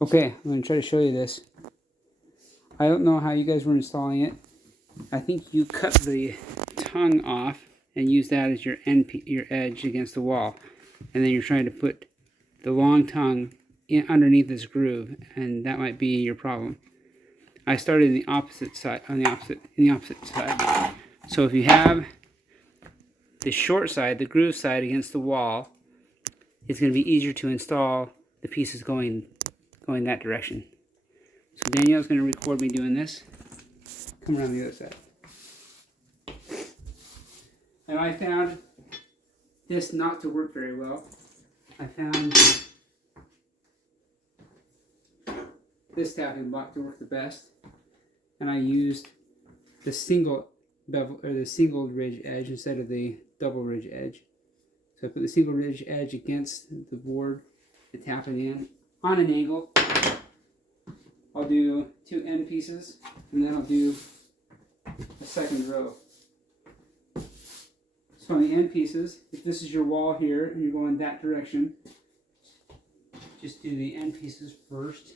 Okay, I'm going to try to show you this. I don't know how you guys were installing it. I think you cut the tongue off and use that as your edge against the wall. And then you're trying to put the long tongue underneath this groove, and that might be your problem. I started in the opposite side, in the opposite side. So if you have the short side, the groove side against the wall, it's going to be easier to install the pieces going that direction. So Danielle's going to record me doing this. Come around the other side. And I found this not to work very well. I found this tapping block to work the best, and I used the single bevel, or the single ridge edge instead of the double ridge edge. So I put the single ridge edge against the board to tap it in on an angle. I'll do 2 end pieces, and then I'll do a second row. So on the end pieces, if this is your wall here and you're going that direction, just do the end pieces first.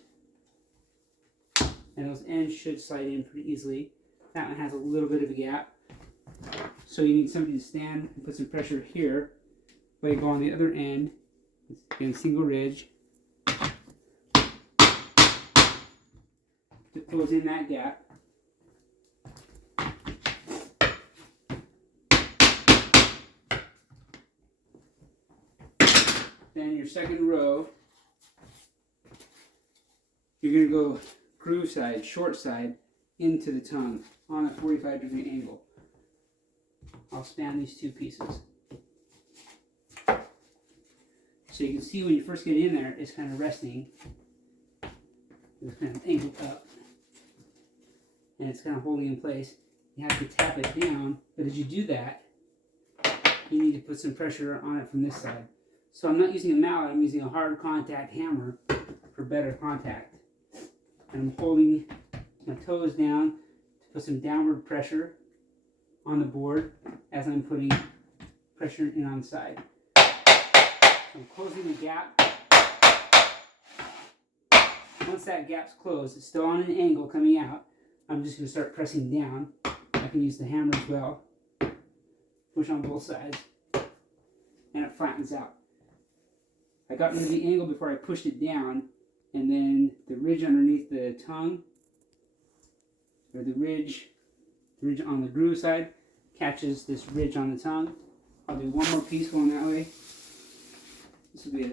And those ends should slide in pretty easily. That one has a little bit of a gap. So you need somebody to stand and put some pressure here while you go on the other end. Again, single ridge. It goes in that gap. Then your second row, you're going to go groove side, short side, into the tongue on a 45-degree angle. I'll span these 2 pieces. So you can see when you first get in there, it's kind of resting. It's kind of angled up. And it's kind of holding in place. You have to tap it down, but as you do that, you need to put some pressure on it from this side. So I'm not using a mallet, I'm using a hard contact hammer for better contact. And I'm holding my toes down to put some downward pressure on the board as I'm putting pressure in on the side. So I'm closing the gap. Once that gap's closed, it's still on an angle coming out. I'm just going to start pressing down. I can use the hammer as well. Push on both sides. And it flattens out. I got rid of the angle before I pushed it down, and then the ridge underneath the tongue, or the ridge on the groove side, catches this ridge on the tongue. I'll do one more piece going that way. This will be a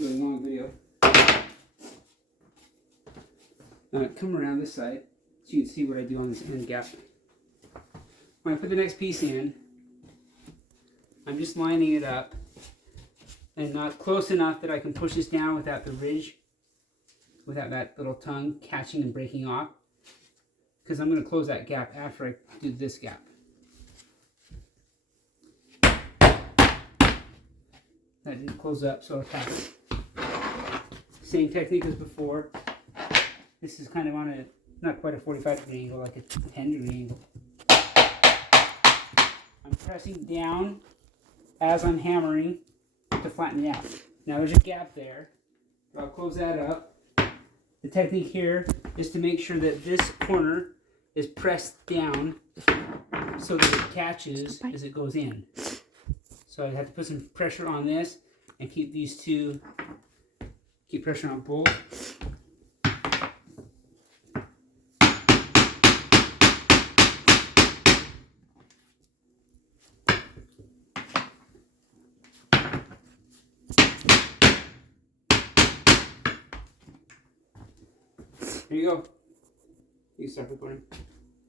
really long video. Now come around this side so you can see what I do on this end gap. When I put the next piece in, I'm just lining it up and not close enough that I can push this down without the ridge, without that little tongue catching and breaking off, because I'm going to close that gap after I do this gap. That didn't close up, so I'll tap it. Same technique as before. This is kind of on a, not quite a 45-degree angle, like a 10-degree angle. I'm pressing down as I'm hammering to flatten it out. Now there's a gap there. I'll close that up. The technique here is to make sure that this corner is pressed down so that it catches as it goes in. So I have to put some pressure on this and keep these two, keep pressure on both. There you go. You can start recording.